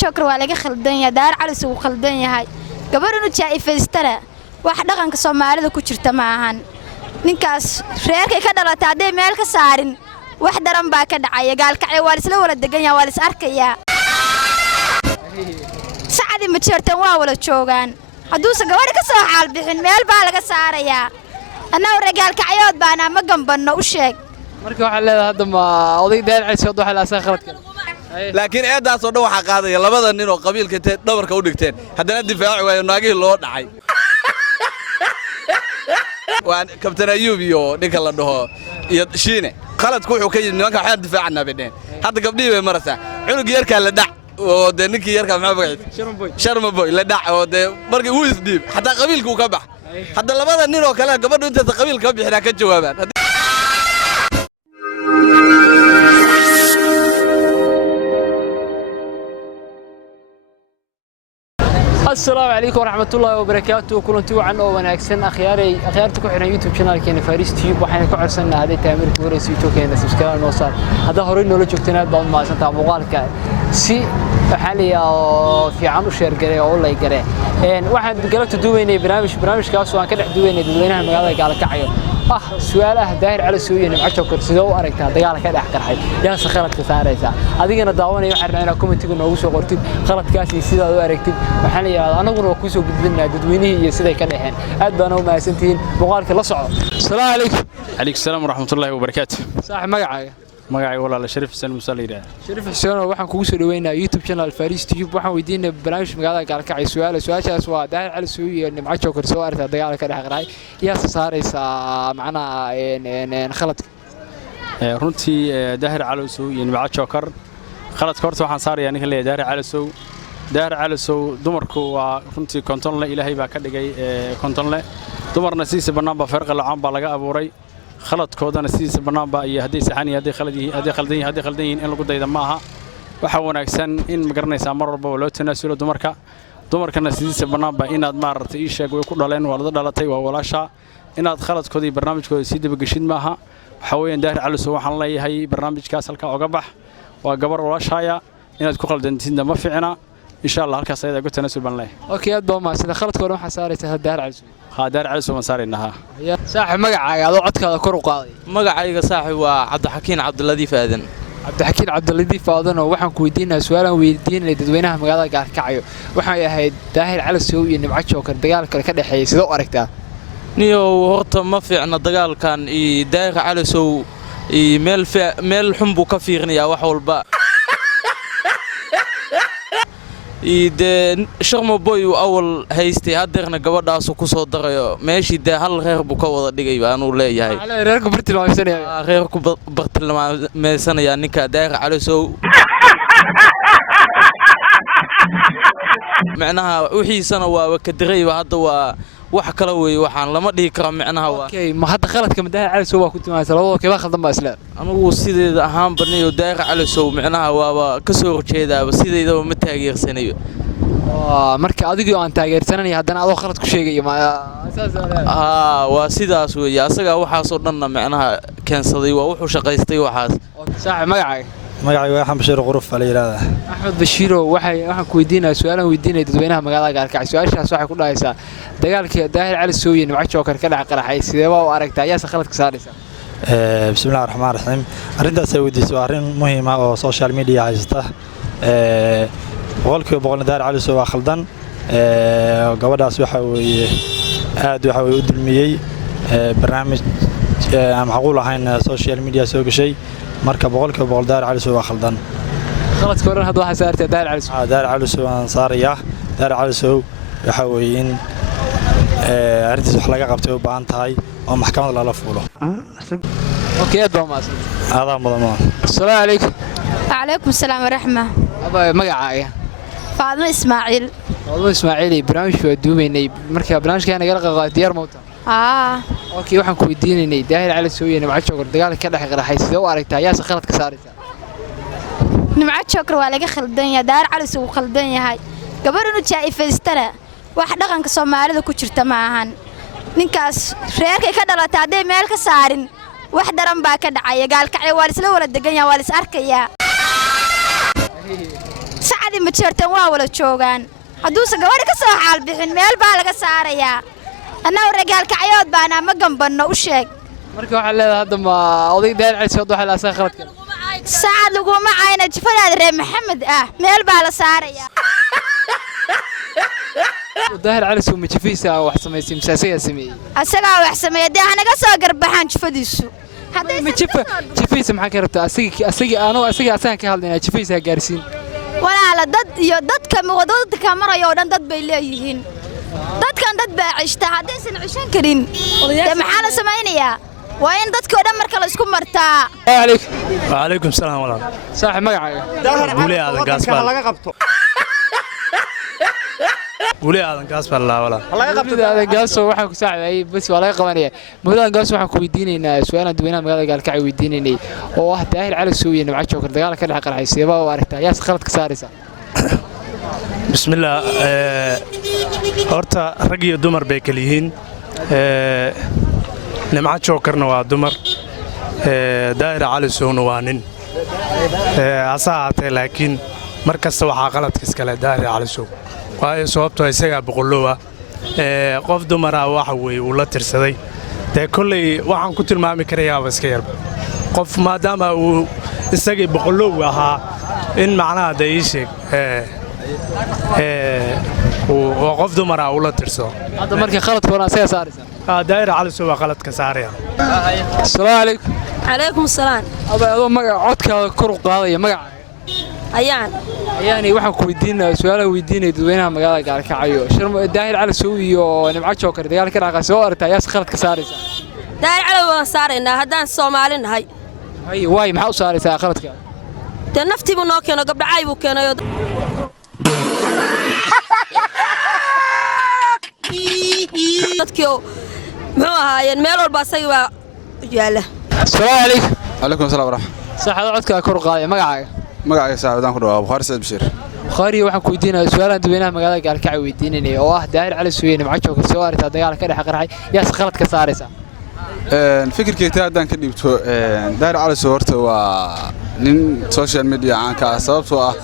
joker waa laga khaldan yahay daar cali uu khaldan yahay gabadhuna jaa'ifaystana wax dhaqanka Soomaalida ku jirta ma ahan ninkaas reerkay ka dhalatay haday meel ka saarin wax daran baa ka dhacay gaalkacay waa isla wala degan yahay waa is arkaya saacadi ma jirtan waa wala joogan hadduu gabadha ka soo xaal bixin meel baa laga saaraya annagu ragaalkacayood baana ma gambanno u sheeg marka waxa leedahay hadda ma oday daar cali soo waxa la asan khaladka laakiin eedaas oo dhan waxa qaadaya labada nin oo qabiilka intee dhabarka u dhigteen haddana difaaci waayo naagihii loo dhacay waan kabtan ayuub iyo ninka la dhaho iyo shiine khaladku wuxuu ka yimid nimanka waxaan difaacnaa bideen hadda gabdhii bay maraysaa cunug yarka la dhac oo de ninkii yarka maxaa magaciisa sharma boy la dhac oo de markii uu isdhiib xataa qabiilku ka bax hadda labada nin oo kale gabadhu inta qabiilka bixina ka jawaabaan السلام عليكم ورحمة الله وبركاته كلنتي وعن أو وناكسن أخيارتكم حنا يوتيوب channel كنا فارس تيوب وحنا كعرسنا هذه تامر كورس يوتيوب كنا سبسكرايب نوصل هذا هورين ولا جوكتنا بعض ما سنتع مقالك سي حاليا في عنو شير جري أو الله يجري واحد قالك تدويني برامج كاس وأنا كده دويني دوينها مقالة قالك عيون سؤاله داير على سوية نبعته كرسيدو أركتها دجالة كده أحكي حي يا سخرت كثارة هذه أنا دعواني يحرنا أنا كومنتي كنا وسوا قرتي خلت كاسي سيدا دو أركتي وحاليا أنا أقول وكوسو بدنا دويني يسيدا كده هن أدبنا وما سنتين مقالك لا صعب السلام عليكم عليك السلام ورحمة الله وبركاته صاحب مقعي magacay walaal Sharif Xuseen Musalliira Sharif Xuseen waxaan kugu soo dhaweynaa YouTube channel Faris Tube waxaan weydiinay barnaamij magaalada gaalkacay su'aashaas waa daahir cali suuyo nimco joker soo aragtay dagaal ka dhaxqaray yaa saaraysa macnaha khaladka runtii daahir cali suuyo nimco joker khaladka horta waxaan saarayaa ninka leeyahay daahir cali soo dumarku waa runtii konton la ilaahay baa ka dhigay konton le dumarna si banaan ba farqi la'aan baa laga abuuray khaladkoodana sidiisa banaan baa iyo haday saxan iyo haday khaldan yihiin in lagu dayda maaha waxa wanaagsan in magaranaysa mar walba loo tanaasulo dumarkana sidiisa banaan baa inaad maartay ii sheeg way ku dhaleen walada dhalatay waa walaasha inaad khaladkoodii barnaamijkooda si daba gashid maaha waxa weeyaan daahir cali soo waxaan leeyahay barnaamijkaas halka uga bax waa gabar walaashaya inaad ku khaldantiinna ma fiicna insha Allah halkaas ayada ugu tanaasul ban leeyahay okay aad baa ma sida khaladkooda waxa saaraysa daahir cali soo دار على سو مسارينها يا صاحب مقعاga adoo codkaada kor u qaaday magacayga saaxib waa Cabdixakiin Cabdiladiif Aadan Cabdixakiin Cabdiladiif Aadan oo waxaan ku weydiinaa su'aalan weydiinay dadweynaha magaalada Gaalkacyo waxay ahayd daahir cali soo iyo nimco joker dagaal kale ka dhaxeeyay sidoo aragtaa niyo horta ma fiicna dagaalkan iyo daahir cali soo iyo meel xun buu ka fiirinayaa wax walba إذا شرم بوي أول هيستي هادرنا قبض كوسو دريو ماشي ده هل غير بكو دقي بانو لي هاي على غيركم برتل ما سنة غيركم برتل ما سنة يعني كداير على سو معناها وحي سنة وكدري وهذا وحكلوي وحان لما دي كرام معناها اوكي ما حتى خلت كم داير على سو كنت ما سلو كيف خلط ما اسلام انا وسيدي اهم بنيو داير على سو معناها وا كسو jeeda سيدي ما taageersanayo marka adigu aan taageersanay haddana adoo khalad ku sheegay ma waa sidaas weey asaga waxa soo dhanna macnaha keensaday waa wuxuu shaqaystay waxaas saaxib magacayga waxaan Bashiir Quruf la yiraahdaa Axmed Bashiiro waxaan ku weydiinaa su'aalan weydiinay dadweynaha magaalada Gaalkacyo su'aashaas waxay ku dhahaysaa dagaalkii daahir cali soo iyo nimco joker ka dhac qaraxay sidee baa u aragtaa yaa khalad ka saaraysa bismillaahir rahmaanir rahiim arintaas ay weydiisay arrin muhiim ah oo social media haysta boqolkiiba boqol daahir cali soo waa khaldan gabadhaas waxa weeye aad waxa weeye u dulmiyay barnaamij aan macquul ahayn social media soo gashay marka boqolkiiba boqol daahir cali soo waa khaldan khaladka oran hadda waxa saartay daahir cali soo aan saaraya daahir cali soo waxa weeye in arrintaas wax laga qabtay u baahan tahay oo maxkamadda lala fuulo okay aad baa maasay adaa mudan assalaamu calaykum وعليكم السلام ورحمة aba magacaaga فاطمة إسماعيل Ismaaciil barnaamij waa duubaynay marka barnaamijka naga qaqaa diyaar moota okay waxaan ku weydiinay daahir cali soo iyo nimco joker dagaal ka dhax qaraxay sidoo u aragtaa yaa khalad ka saaraysa nimco joker waa laga khaldan yahay daar cali uu khaldan yahay gabadhuna jaa'ifaystana wax dhaqanka Soomaalida ku jirta ma ahan ninkaas reerkay ka dhalatay haday meel ka saarin wax daran baa ka dhacay gaalkacay waa isla wala degan yahay waa is arkaya saacadi ma jirtan waa wala joogaan hadduusan gabadha ka soo xaal bixin meel baa laga saarayaa annagu ragaalkacyood baana ma gambanno u sheeg marka waxaa leedahay hadda ma oday daahir cali soo waxaa la asaga khalad kale saacad laguma cayna jifadaada reer maxamed ah meel baa la saarayaa daahir cali soo ma jifiisa wax samaysay mise asagaa sameeyey asagaa wax sameeya dee hanaga soo garbaxaan jifadiisu ma jifiisa maxaa ka rabtaa asagaan ka hadlaynaa jifiisa gaarsiin walaala dad iyo dadka wadada maraya oo dhan dad bay leeyihiin dadkan dad baa cishta haddaysan cishan karin dee maxaa la samaynayaa waa in dadkii oo dhan marka la isku martaa وعليكم السلام والله saaxib magacaaga قولي هذا قاسبال قولي هذا قاسبال لا ولا mudada gaaso waxaan ku saaciday bas waa laga qabanaya mudada gaaso waxaan ku weydiinaynaa su'aalaha dadweynaha magaalada gaalkacyo weydiinaynay oo ah daahir cali soo iyo nimco jookar dagaal ka dhex qarxay seeba oo aragtaa yaas khalad ka saaraysa بسم الله horta rag iyo dumar bay kala yihiin nimco jookarna waa dumar daahir cali sowna waa nin hase ahaatee laakiin mar kasta waxaa qaladka iskale daahir cali sow waayo sababtoo isagaa boqollow ah qof dumara waxa weeye uu la tirsaday dee kolley waxaan ku tilmaami karayaaba iska yarba qof maadaama uu isagii boqollow ahaa in macnaha dee ii sheeg oo qof dumara uu la tirsado hadda markii khaladkoona asaga saaraysa daahir cali sow waa qaladka saaraya asalaamu calaykum calaykum salaam adoo magaca codkaada kor u qaadaya magacaaga ayaani waxaan ku weydiinayaa su'aalaha weydiinaya dadweynaha magaalada gaalkacyo daahir cali sow iyo nimco jookar dagaal ka dhaqay soo aragtaa yaas khalad ka saaraysa daahir cali waan saaraynaa haddaan Soomaali nahay waay maxaa u saaraysaa khaladka dee naftii buu noo keeno gabdhacay buu keenay dadkii muxuu ahaayeen meel walba asaga waa yaala asalaamu calaykum calaykum asalaam waraxmat saaxada codkaada kor u qaadaya magacaaga magacayga saaxiibadaan ku dhawaaqo Bukhari Said Bashiir Bukhari waxaan ku weydiinayaa su'aalaha dadweynaha magaalada gaalkacyo weydiinayay oo ah daahir cali soo iyo nimco jookar soo aragtaa dagaal ka dhex qarxay yaas khalad ka saaraysa fikirkeyta haddaan ka dhiibto daahir cali sow horta waa nin social media caanka ah sababtoo ah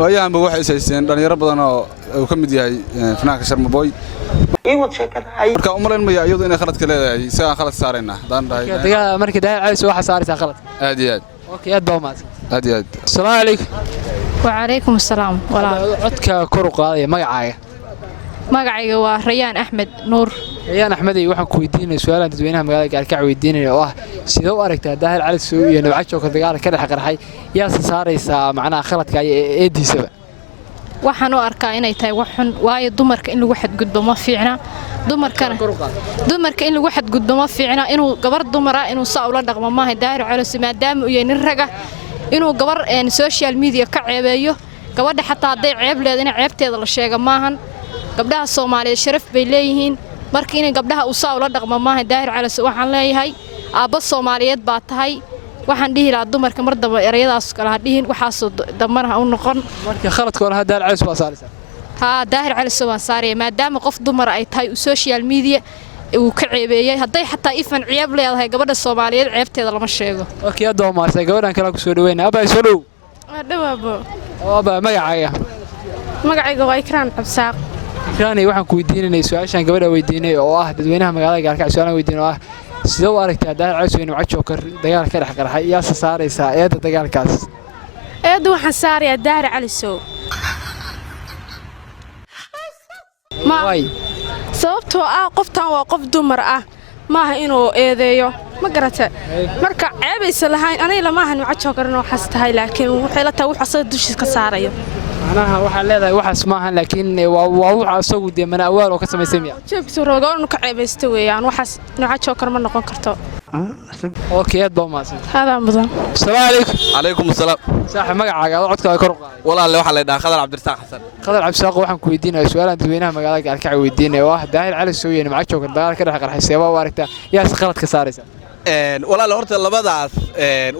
waayahanba waxay isaysteen dhalinyaro badan oo uu ka mid yahay fanaanka sharmaboy marka u malaynmaya iyadu inay khaladka leedahay isagaan khalad saaraynaa haddaan dhahay marka daahir cali soo waxaa saaraysaa khalad aad iyo aad okay aad baa umahadsan aad iyo aad asalaamu calaykum وعليكم السلام والله codka kor u qaadaya magacaaga magacayga waa Rayaan Axmed Nuur Rayaan Axmed waxaan ku weydiinayaa su'aalaha dadweynaha magaalada gaalkacyo weydiinaya oo ah sidee u aragtaa daahir cali soo iyo nimco jookar dagaal ka dhex qarxay yaas saaraysaa macnaha khaladka eediisaba waxaan u arkaa inay tahay wax xun waayo dumarka in lagu xadgudbo ma fiicna dumarka in lagu xadgudbo ma fiicna inuu gabar dumara inuu saa ula dhaqmo maaha daahir cali soo maadaama uu yahay nin raga inuu gabar social media ka ceebeeyo gabadha xataa haday ceeb leedahay in ceebteeda la sheega maahan gabdhaha Soomaaliyeed sharaf bay leeyihiin markii in gabdhaha uu saa ula dhaqmo maaha daahir cali soo waxaan leeyahay aabba Soomaaliyeed baa tahay waxaan dhihi lahaa dumarka mar daba erayadaas kala hadhiin waxaas damanaha u noqon marka khaladkoona daahir cali soo saaraysa daahir cali soo waan saaraya maadaama qof dumar ay tahay social media uu ka ceebeeyay haday xataa ifan ceeb leedahay gabadha Soomaaliyeed ceebteeda lama sheego okay aad ma say gabadhan kala ku soo dhaweynaa aba soo dhow dhawaabo aba magacaaga waa Ikraan Cabsaaq Ikraan waxaan ku weydiinayaa su'aashan gabadha weydiinay oo ah dadweynaha magaalada gaalkacyo su'aalaha weydiinay oo ah sidee u aragtaa daahir cali soo iyo nimco jookar dagaal ka dhex qarxay yaas saaraysaa eeda dagaalkaas waxaan saarayaa daahir cali soo sababtoo ah qoftan waa qof dumar ah maaha inuu eedeeyo ma garata marka ceebaysa lahayn aniga lama ahan nimco jookarna waxaas tahay laakiin waxay la tahay wax asaga dushiisa ka saarayo macnaha waxaan leedahay waxaas maahan laakiin waa wax asagu dee mana awaal oo ka samaysay miya jeebkiisa rogoon ka ceebaysta weeyaan waxaas nimco jookar ma noqon karto okay aad baa umahadsan hada mudan asalaamu calaykum calaykum asalaam saaxiib magacaaga codkaaga kor u qaaday walaalle waxaa la dhahaa Khadar Cabdirasaaq Xasan Khadar Cabdirasaaq waxaan ku weydiinayaa su'aalaha dadweynaha magaalada gaalkacyo weydiinaya oo ah daahir cali soo iyo nimco jookar dagaal ka dhex qarxay seeba u aragtaa yaas khalad ka saaraysaa walaalle horta labadaas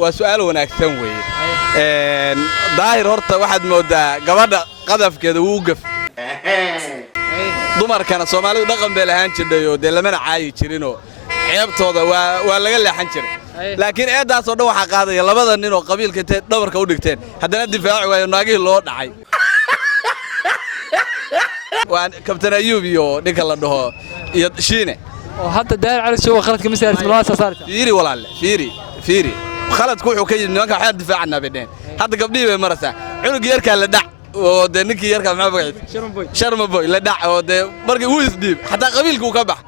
waa su'aal wanaagsan weeye daahir horta waxaad moodaa gabadha qadafkeeda wuu gaf dumarkana Soomaalidu dhaqan bay lahaan jirtay oo dee lamana caayi jirinoo ceebtooda waa laga leexan jiray laakiin eedaasoo dhan waxaa qaadaya labada nin oo qabiilka intay dhabarka u dhigteen haddana difaaci waayo naagihii loo dhacay waa kabtan ayuub iyo ninka la dhaho iyo shiine oo hadda daahir cali sow khaladka ma saaraysa labadaas saaraysa fiiri walaalle fiiri khaladku wuxuu ka yimid nimanka waxaan difaacnaa bidheen hadda gabdhihii bay maraysaa cunug yarkaa la dhac oo dee ninkii yarkaa maxaa magaciisa sharma boy la dhac oo dee markii uu isdhiib xataa qabiilka uu ka bax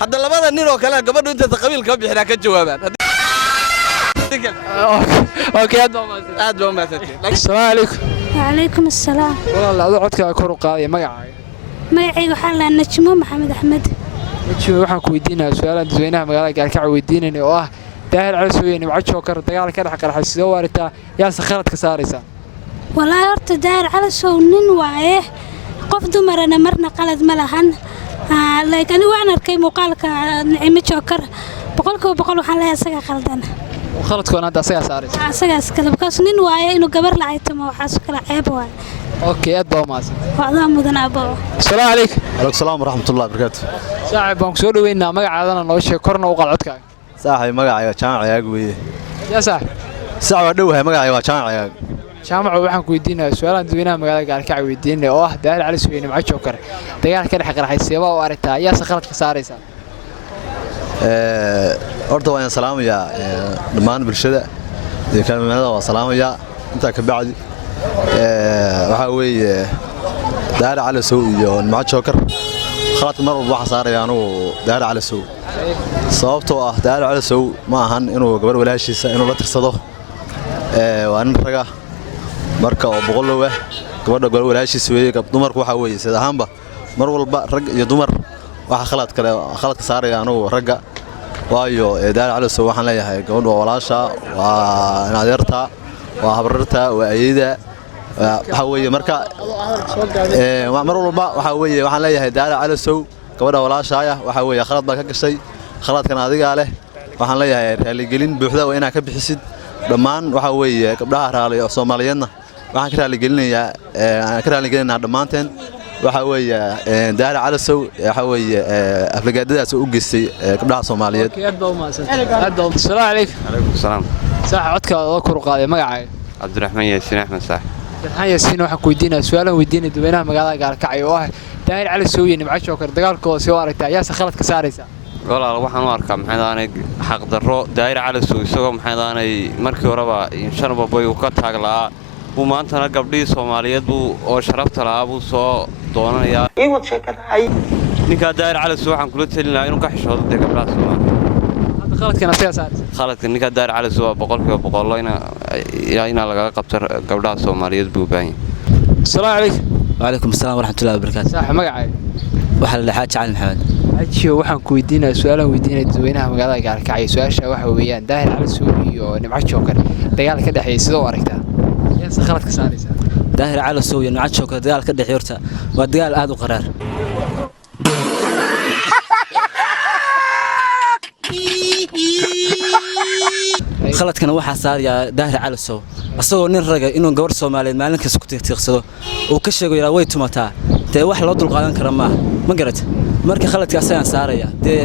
hadda labada nin oo kale gabadhu intaas qabiilka ka bixinaa ka jawaabaan اوكي aad baa u mahadsantahay السلام عليكم وعليكم السلام والله adoo codka kor u qaadaya magacaaga magacayga waxaa la najmo maxamed axmed najmo waxaan ku weydiinayaa su'aalaha dadweynaha magaalada Gaalkacyo weydiinayna oo ah daahir cali sow iyo nimco jookar dagaal ka dhex qarxay sidoo waarita yaa sakharad ka saaraysa والله horta daahir cali sow nin waaye qof dumarana marna qalad ma lahan laakiin waan arkay muuqaalka nimco jookar boqolkiiba boqol waxaan leeyahay isaga qaldan khaladkoona hadda asaga saaraysa asagaas kale because nin waaye inuu gabar la aytamo waxaas kala ceeb waaye اوكي aad baa u mahadsan wacdaa mudan abo السلام عليكم عليكم السلام ورحمة الله وبركاته saaxiib baan ku soo dhaweynaa magacaadana noo sheeg korna u qaad codkaaga saaxiib magacayga jaamac ayaag weeye yaa saaxiib saaxiib dhowhay magacayga waa jaamac ayaag jaamac waxaan ku weydiinayaa su'aalaha dadweynaha magaalada Gaalkacyo weydiinay oo ah daahir cali sow iyo nimco jookar dagaal ka dhex qarxay sidoo u aragtaa yaa sakharad ka saaraysa horta waan salaamayaa dhammaan bulshada iyo kaalmaynada waa salaamayaa intaa ka bacdi waxa weeye daahir cali sow iyo nimco jookar khaladka mar walba waxa saaraya anugu daahir cali sow sababtoo ah daahir cali sow ma ahan inuu gabar walaashiisa inuu la tirsado waa nin raga marka oo boqolow ah gabadha gabar walaashiisa weeye dumarku waxa weeye sida ahaanba mar walba rag iyo dumar waxa khaladka saaraya anugu ragga waayo daahir cali sow waxaan leeyahay gabadha waa walaasha waa naadeerta waa habrarta waa ayida waxa weeye marka mar walba waxa weeye waxaan leeyahay daahir cali sow gabadha walaashaaya waxa weeye khalad baa ka gashay khaladkan adiga leh waxaan leeyahay raaligelin buuxda waa inaad ka bixisid dhammaan waxa weeye gabdhaha raaliyo Soomaaliyeedna waxaan ka raaligelinaynaa dhammaanteen waxa weeye daahir cali sow waxa weeye aflagaadadaas u geystay gabdhaha Soomaaliyeed aad baa u mahadsan السلام عليكم عليكم السلام saaxiib codka oo kor u qaaday magacaaga عبد الرحمن ياسين أحمد صح waxaan yaasiin waxaan ku weydiinayaa su'aalaha weydiinay dadweynaha magaalada Gaalkacyo oo ah daahir cali sow iyo nimco jookar dagaalkooda soo aragtaa yaa sakharad ka saaraysa walaal waxaan u arkaa maxay xaq darro daahir cali sow isagoo maxay markii horeba sharma boy uu ka taaglaa uu maantana gabdhii Soomaaliyeed buu oo sharafta lahaa buu soo doonanayaa ninka daahir cali sow waxaan kula talinayaa inuu ka xishoodo gabdhaha Soomaaliyeed khaladkana asaga saaraysa khaladka ninka daahir cali sow boqolkiiba boqol ina laga qabto gabdhaha Soomaaliyeed buu baahan السلام عليكم وعليكم السلام ورحمة الله وبركاته saaxiib magacaaga waxaa la dhaxaa Jacayl Maxamed ajiyo waxaan ku weydiinayaa su'aalaha weydiinay dadweynaha magaalada Gaalkacyo su'aasha waxa weeyaan daahir cali sow iyo nimco jookar dagaal ka dhaxeeyay sidoo aragtaa yaa sakharad ka saaraysa daahir cali sow iyo nimco jookar dagaal ka dhaxeeyay horta waa dagaal aad u qaraar khaladkana waxaa saaraya daahir cali sow asagoo nin raga inuu gabar Soomaaliyeed maalin kasta ku tiiqtiiqsado oo ka sheego yaa way tumataa tee wax loo dulqaadan kara ma garad marka khaladka asagan saaraya tee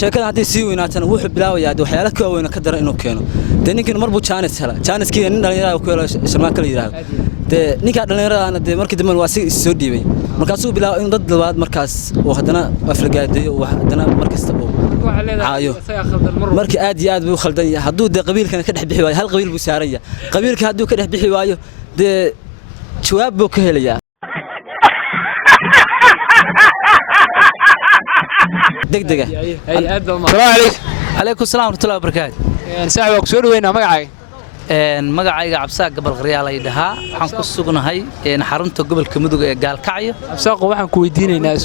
sheekada hadii si weynaatana wuxuu bilaabayaa waxyaalo ka weyn ka daran inuu keeno tee ninkan marbu Janiskii nin dhalinyarada ku helo Sharmaaka la yiraahdo tee ninka dhalinyarada tee markii dambe waa si soo dhiibay markaasuu bilaabay in dad labaad markaas oo hadana aflagaadeeyo oo hadana markasta oo caayo markii aad iyo aad buu khaldan yahay hadduu de qabiilkan ka dhex bixi waayo hal qabiil buu saaraya qabiilka hadduu ka dhex bixi waayo de jawaab buu ka helayaa degdega السلام عليكم عليكم السلام ورحمة الله وبركاته saaxiib waan ku soo dhaweynaa magacaaga magacayga cabsaaq gobol qaryaal ay dhahaa waxaan ku sugnahay xarunta gobolka mudug ee Gaalkacyo cabsaaq waxaan ku weydiinaynaa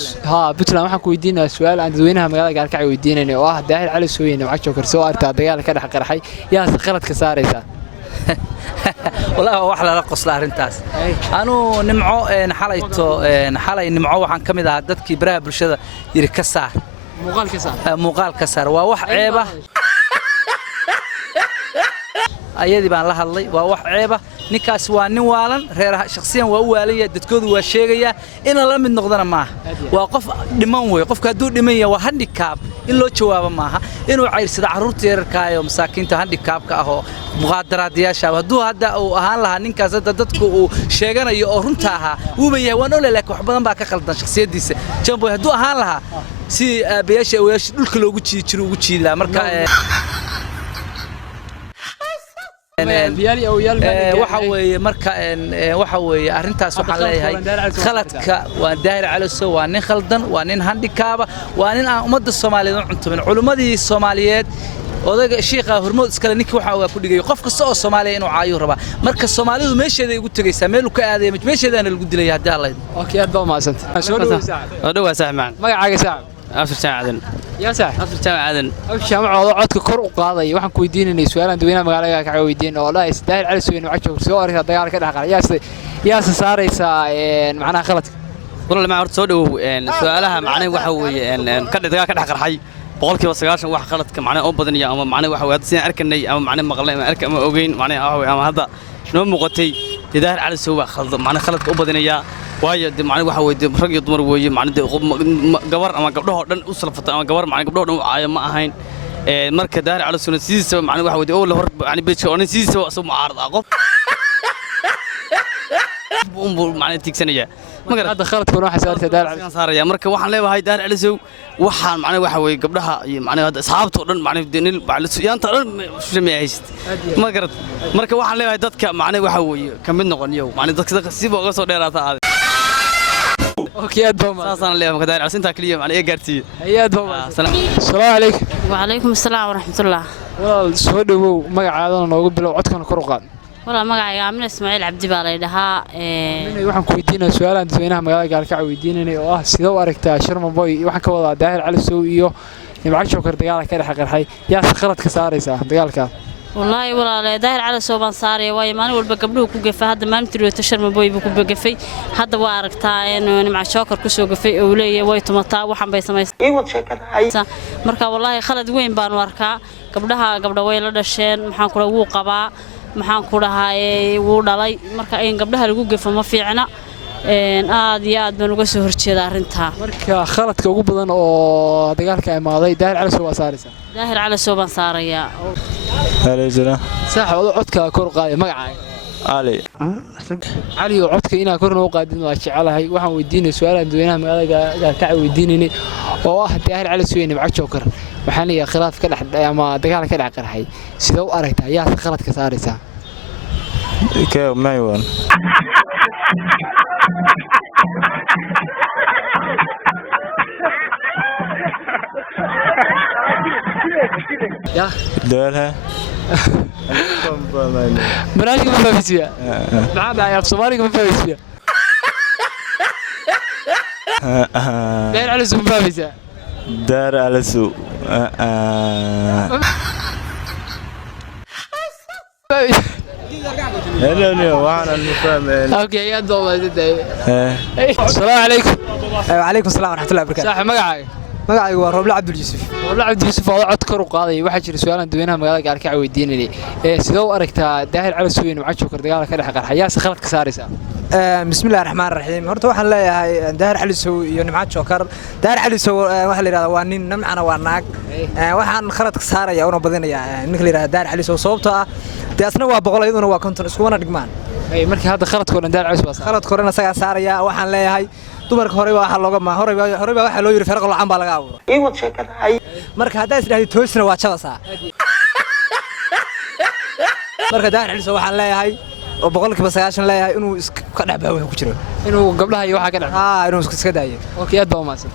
Puntland waxaan ku weydiinayaa su'aal aan dadweynaha magaalada Gaalkacyo weydiinayna oo ah daahir cali sow iyo nimco jookar soo aragtaa dagaal ka dhex qarxay yaa sakharad ka saaraysa والله wax la qosla arintaas anu nimco xalay nimco waxaan kamid ahaa dadkii baraha bulshada yiri ka saar muuqaal ka saar waa wax ceeb ah ayadii baan la hadlay waa wax ceeb ah ninkaas waa nin waalan reer shakhsiyan waa u waalan yahay dadkoodu waa sheegaya in la mid noqdana maaha waa qof dhiman way qofka hadduu dhiman yahay waa handicap in loo jawaabo maaha inuu cayrsado carruurta yararka ah oo masaakiinta handicapka ah oo muqaadaraadyaasha hadduu hadda uu ahaan lahaa ninkaas hadda dadku uu sheeganayo oo runta ahaa uuba yahay waan ole laakiin wax badan baa ka khaldan shakhsiyadiisa jamboy hadduu ahaan lahaa si aabayaasha awooyaasha dhulka loogu jiidi jiro ugu jiidi lahaa marka waxa weeye marka waxa weeye arrintaas waxaan leeyahay khaladka waa daahir calasow waa nin khaldan waa nin handicap waa nin aan ummadda Soomaaliyeed u cuntumin culimadii Soomaaliyeed odaga sheekha hormood iskale ninkii waxa uu ku dhigay qof kasta oo Soomaaliya inuu caayo raba marka Soomaalidu meesheeda ay ugu tagaysaa meel uu ka aaday meesheedana lagu dilay hadda Allah okay aad baa maasanta soo dhawaad saaxmaan magacaaga saax afar saacadan يا ساعة أفضل ساعة أبشر مع عضك كر وقاضي وحن كويدين سؤال عند وين مقالة كعويدين والله يستاهل على سوين وعشوا سؤال هذا ضيار كده قال يا صار معنا خلط والله ما عرفت سودو سؤالها معناه وحوي كده كده حقر حي بقولك بس قاش واحد خلط معناه أو بدني أو معناه وحوي هذا سين أركني أو معناه مقلة أركن أو أوجين معناه أو هذا شنو مقتي تدار على سوا خلط معناه خلط أو بدني waayo macna waxa weeye rag iyo dumar weeye macna gabar ama gabdhaha dhan u salfatay ama gabar macna gabdhaha dhan u caayo ma ahayn marka daar cala sunnah sidiisa macna waxa weeye oo la hor macna beedka oo sidiisa soo mucaarad ah qof macna tigsanaya magara hada khaladku waxa saartay daar cala saaraya marka waxaan leeyahay daar cala sow waxaan macna waxa weeye gabdhaha iyo macna hada asxaabta dhan macna dinil yaanta dhan sameeyayst magara marka waxaan leeyahay dadka macna waxa weeye kamid noqoniyo macna dadka si booga soo dheeraata اوكي ادبا اساسا اللي مقدار عشان تاكليه معنى ايه قارتي هي ادبا السلام عليكم وعليكم السلام ورحمه الله والله soo dhawow magacaadana noogu bilow codkana kor u qaad والله magacayga Aamin Ismaaciil Cabdi baa la dhahaa waxaan ku weydiinaa su'aal aan dadweynaha magaalada Gaalka weydiinay oo ah sida u aragtaa Sharma Boy waxaan ka wadaa Daahir Cali Sow iyo Nimco Joker dagaalka ka dhex qarxay yaa khalad ka saaraysa dagaalka والله ولا داهر على سوبان صاري واي ماني والبقبلو كوقف هذا ما نتريو تشرم بوي بكوقفي هذا واركتا انه مع شوكر كسو قفي اوليه واي تمتا waxan bay sameeyay marka wallahi khalad weyn baan warkaa gabdhaha way la dhasheen maxaan ku ugu qabaa maxaan ku dhahay wuu dhalay marka in gabdhaha lagu gafo ma fiicna aad iyo aad baan uga soo horjeedaa arinta marka khaladka ugu badan oo dagaalka imaaday Daahir Cali Sow saaraysa Daahir Cali Sow baan saaraya هليجنا صح عodka kor qaadi magacaaga علي علي عodka ina kor noo qaadin waa jecelahay waxaan weydiinay su'aal aan dadweynaha magaalada ka weydiinay oo ah Daahir Cali Sow Nimco Joker waxaan leeyahay khilaaf ka dhex ama dagaal ka dhex qarxay sida u aragtaa yaa khalad ka saaraysa كيف ما يوان يا دولها مناجي ما فهمت فيها معنا يا صومالي ما فهمت فيها داير على سوق ما فهمت دار على سوق لا وانا المفهم اوكي يا دوما السلام عليكم وعليكم السلام ورحمه الله وبركاته صح magacaaga magacaygu waa Roble Cabdi Yuusuf Roble Cabdi Yuusuf oo cod kor u qaaday waxa jira su'aal aan dadweynaha magaalada Gaalka weydiinay sida u aragtaa Daahir Cali Sow Nimco Joker dagaalka ka dhex qarxay yaa khalad ka saaraysa bismillaahir rahmaanir rahiim horta waxaan leeyahay Daahir Cali Sow iyo Nimco Joker Daahir Cali Sow waxa la yiraahdaa waa nin namcana waa naag waxaan khalad ka saaraya oo badinaya ninka la yiraahdaa Daahir Cali Sow sababtoo ah taasna waa boqol iyaduna waa konton isku wana dhigmaan markii hadda khaladkoodna Daahir Cali Sow khaladkoodna isaga saaraya waxaan leeyahay dumarka hore waxa looga ma hore waxa loo yiri farq la'aan baa laga abuuray ii wad sheekadahay marka hadda isdhahay toosna waa jabasa marka Daahir Cali Sow waxaan leeyahay oo boqolkiiba 90 leeyahay inuu iska dhaxbaa wax ku jiro inuu gabdhaha iyo waxa ka dhaxbaa inuu iska daayo okay aad baa u maadsan